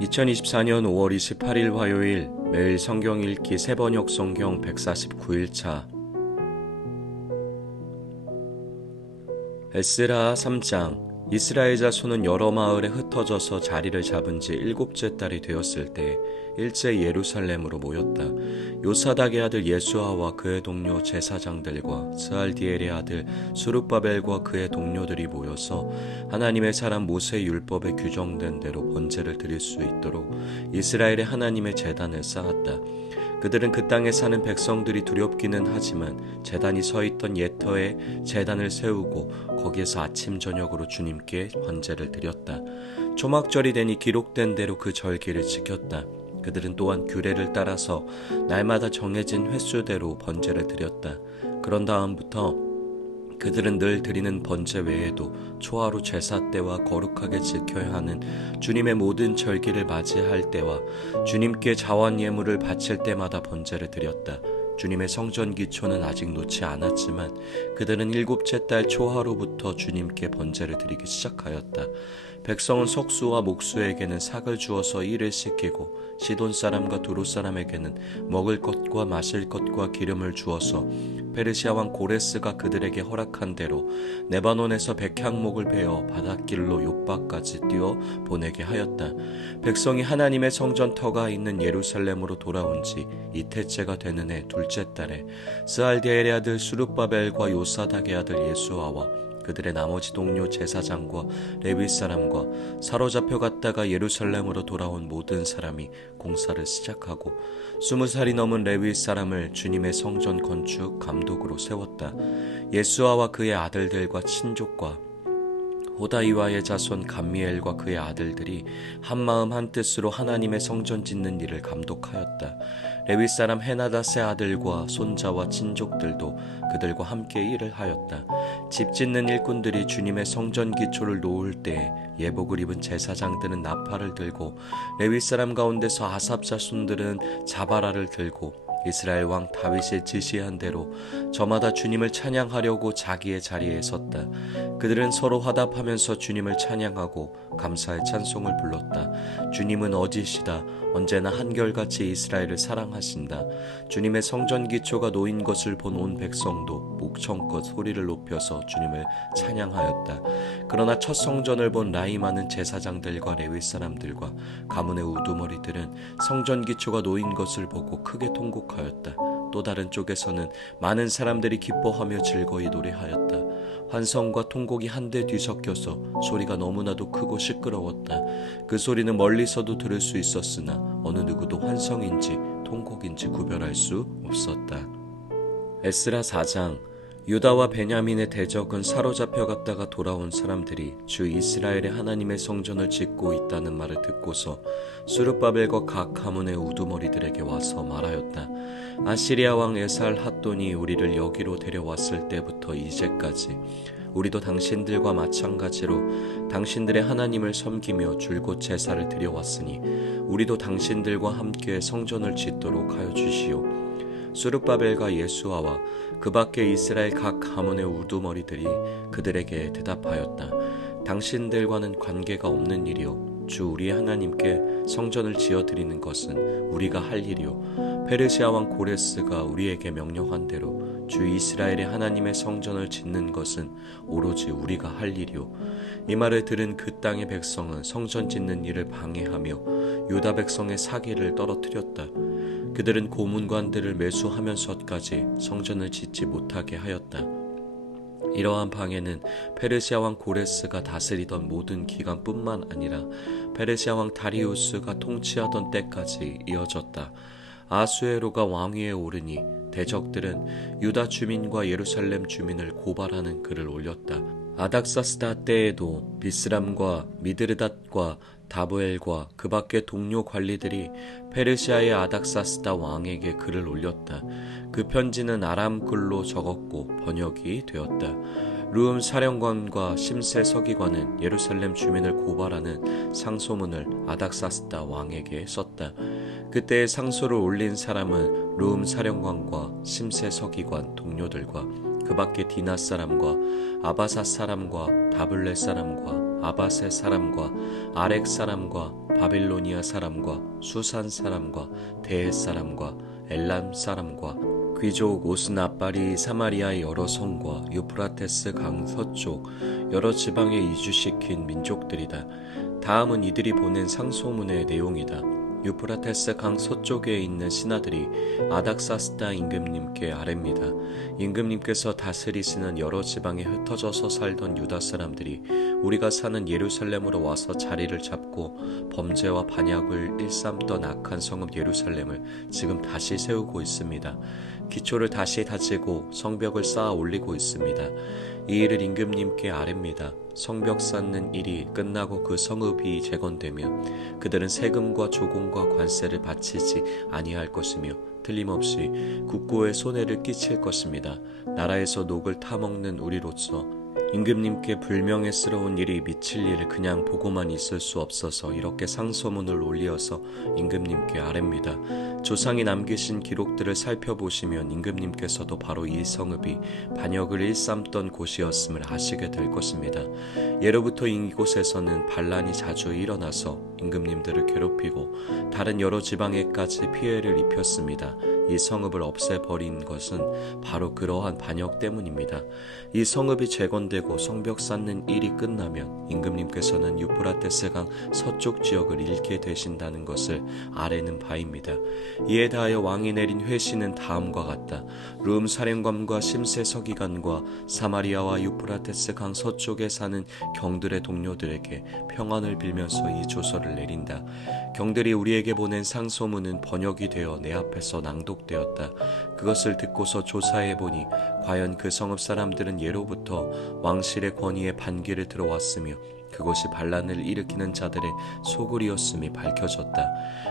2024년 5월 28일 화요일 매일 성경 읽기 세번역 성경 149일차. 에스라 3장 이스라엘 자손은 여러 마을에 흩어져서 자리를 잡은 지 일곱째 달이 되었을 때 일제 예루살렘으로 모였다. 요사닥의 아들 예수아와 그의 동료 제사장들과 스알디엘의 아들 수룹바벨과 그의 동료들이 모여서 하나님의 사람 모세 율법에 규정된 대로 번제를 드릴 수 있도록 이스라엘의 하나님의 재단을 쌓았다. 그들은 그 땅에 사는 백성들이 두렵기는 하지만 재단이 서 있던 예터에 재단을 세우고 거기에서 아침 저녁으로 주님께 번제를 드렸다. 초막절이 되니 기록된 대로 그 절기를 지켰다. 그들은 또한 규례를 따라서 날마다 정해진 횟수대로 번제를 드렸다. 그런 다음부터 그들은 늘 드리는 번제 외에도 초하루 제사 때와 거룩하게 지켜야 하는 주님의 모든 절기를 맞이할 때와 주님께 자원 예물을 바칠 때마다 번제를 드렸다. 주님의 성전 기초는 아직 놓지 않았지만 그들은 일곱째 달 초하루부터 주님께 번제를 드리기 시작하였다. 백성은 석수와 목수에게는 삭을 주어서 일을 시키고 시돈 사람과 두로 사람에게는 먹을 것과 마실 것과 기름을 주어서 페르시아 왕 고레스가 그들에게 허락한 대로 네바논에서 백향목을 베어 바닷길로 요바까지 뛰어 보내게 하였다. 백성이 하나님의 성전 터가 있는 예루살렘으로 돌아온 지 이태째가 되는 해 둘째 달에 스알디엘의 아들 수룹바벨과 요사닥의 아들 예수아와 그들의 나머지 동료 제사장과 레위 사람과 사로잡혀 갔다가 예루살렘으로 돌아온 모든 사람이 공사를 시작하고 스무 살이 넘은 레위 사람을 주님의 성전 건축 감독으로 세웠다. 예수아와 그의 아들들과 친족과 호다이와의 자손 감미엘과 그의 아들들이 한 마음 한 뜻으로 하나님의 성전 짓는 일을 감독하였다. 레위 사람 헤나다세 아들과 손자와 친족들도 그들과 함께 일을 하였다. 집 짓는 일꾼들이 주님의 성전 기초를 놓을 때 예복을 입은 제사장들은 나팔을 들고 레위 사람 가운데서 아삽 자손들은 자바라를 들고 이스라엘 왕 다윗의 지시한 대로 저마다 주님을 찬양하려고 자기의 자리에 섰다. 그들은 서로 화답하면서 주님을 찬양하고 감사의 찬송을 불렀다. 주님은 어지시다. 언제나 한결같이 이스라엘을 사랑하신다. 주님의 성전 기초가 놓인 것을 본 온 백성도 목청껏 소리를 높여서 주님을 찬양하였다. 그러나 첫 성전을 본 라이마는 제사장들과 레위 사람들과 가문의 우두머리들은 성전 기초가 놓인 것을 보고 크게 통곡하였다. 또 다른 쪽에서는 많은 사람들이 기뻐하며 즐거이 노래하였다. 환성과 통곡이 한데 뒤섞여서 소리가 너무나도 크고 시끄러웠다. 그 소리는 멀리서도 들을 수 있었으나 어느 누구도 환성인지 통곡인지 구별할 수 없었다. 에스라 4장 유다와 베냐민의 대적은 사로잡혀 갔다가 돌아온 사람들이 주 이스라엘의 하나님의 성전을 짓고 있다는 말을 듣고서 수르바벨과 각 가문의 우두머리들에게 와서 말하였다. 아시리아 왕 에살 핫돈이 우리를 여기로 데려왔을 때부터 이제까지 우리도 당신들과 마찬가지로 당신들의 하나님을 섬기며 줄곧 제사를 드려왔으니 우리도 당신들과 함께 성전을 짓도록 하여 주시오. 수르바벨과 예수아와 그 밖에 이스라엘 각 가문의 우두머리들이 그들에게 대답하였다. 당신들과는 관계가 없는 일이요. 주 우리 하나님께 성전을 지어 드리는 것은 우리가 할 일이요. 페르시아 왕 고레스가 우리에게 명령한 대로 주 이스라엘의 하나님의 성전을 짓는 것은 오로지 우리가 할 일이요. 이 말을 들은 그 땅의 백성은 성전 짓는 일을 방해하며 유다 백성의 사기를 떨어뜨렸다. 그들은 고문관들을 매수하면서까지 성전을 짓지 못하게 하였다. 이러한 방해는 페르시아 왕 고레스가 다스리던 모든 기간뿐만 아니라 페르시아 왕 다리우스가 통치하던 때까지 이어졌다. 아수에로가 왕위에 오르니 대적들은 유다 주민과 예루살렘 주민을 고발하는 글을 올렸다. 아닥사스다 때에도 비스람과 미드르닷과 다브엘과 그 밖의 동료 관리들이 페르시아의 아닥사스다 왕에게 글을 올렸다. 그 편지는 아람 글로 적었고 번역이 되었다. 루음 사령관과 심세 서기관은 예루살렘 주민을 고발하는 상소문을 아닥사스다 왕에게 썼다. 그때 상소를 올린 사람은 루음 사령관과 심세 서기관 동료들과 그 밖에 디나 사람과 아바사 사람과 다블레 사람과 아바세 사람과 아렉 사람과 바빌로니아 사람과 수산 사람과 대해 사람과 엘람 사람과 귀족 오스나빨이 사마리아의 여러 성과 유프라테스 강 서쪽 여러 지방에 이주시킨 민족들이다. 다음은 이들이 보낸 상소문의 내용이다. 유프라테스 강 서쪽에 있는 신하들이 아닥사스다 임금님께 아뢰입니다. 임금님께서 다스리시는 여러 지방에 흩어져서 살던 유다 사람들이 우리가 사는 예루살렘으로 와서 자리를 잡고 범죄와 반역을 일삼던 악한 성읍 예루살렘을 지금 다시 세우고 있습니다. 기초를 다시 다지고 성벽을 쌓아 올리고 있습니다. 이 일을 임금님께 아뢰입니다. 성벽 쌓는 일이 끝나고 그 성읍이 재건되면 그들은 세금과 조공과 관세를 바치지 아니할 것이며 틀림없이 국고에 손해를 끼칠 것입니다. 나라에서 녹을 타먹는 우리로서 임금님께 불명예스러운 일이 미칠 일을 그냥 보고만 있을 수 없어서 이렇게 상소문을 올리어서 임금님께 아뢰입니다. 조상이 남기신 기록들을 살펴보시면 임금님께서도 바로 이 성읍이 반역을 일삼던 곳이었음을 아시게 될 것입니다. 예로부터 이곳에서는 반란이 자주 일어나서 임금님들을 괴롭히고 다른 여러 지방에까지 피해를 입혔습니다. 이 성읍을 없애버린 것은 바로 그러한 반역 때문입니다. 이 성읍이 재건되고 성벽 쌓는 일이 끝나면 임금님께서는 유프라테스강 서쪽 지역을 잃게 되신다는 것을 아래는 바입니다. 이에 대하여 왕이 내린 회신은 다음과 같다. 룸 사령관과 심세 서기관과 사마리아와 유프라테스 강 서쪽에 사는 경들의 동료들에게 평안을 빌면서 이 조서를 내린다. 경들이 우리에게 보낸 상소문은 번역이 되어 내 앞에서 낭독 되었다. 그것을 듣고서 조사해 보니 과연 그 성읍 사람들은 예로부터 왕실의 권위에 반기를 들어왔으며 그것이 반란을 일으키는 자들의 소굴이었음이 밝혀졌다.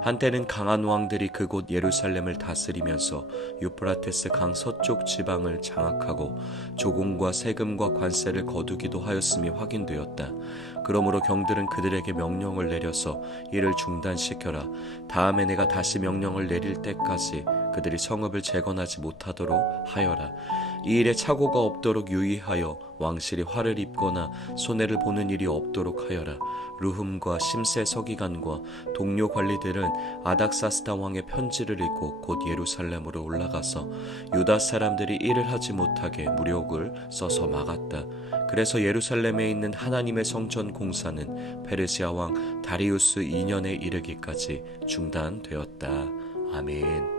한때는 강한 왕들이 그곳 예루살렘을 다스리면서 유프라테스 강 서쪽 지방을 장악하고 조공과 세금과 관세를 거두기도 하였음이 확인되었다. 그러므로 경들은 그들에게 명령을 내려서 이를 중단시켜라. 다음에 내가 다시 명령을 내릴 때까지 그들이 성읍을 재건하지 못하도록 하여라. 이 일에 착오가 없도록 유의하여 왕실이 화를 입거나 손해를 보는 일이 없도록 하여라. 루흠과 심세 서기관과 동료 관리들은 아닥사스다 왕의 편지를 읽고 곧 예루살렘으로 올라가서 유다 사람들이 일을 하지 못하게 무력을 써서 막았다. 그래서 예루살렘에 있는 하나님의 성전 공사는 페르시아 왕 다리우스 2년에 이르기까지 중단되었다. 아멘.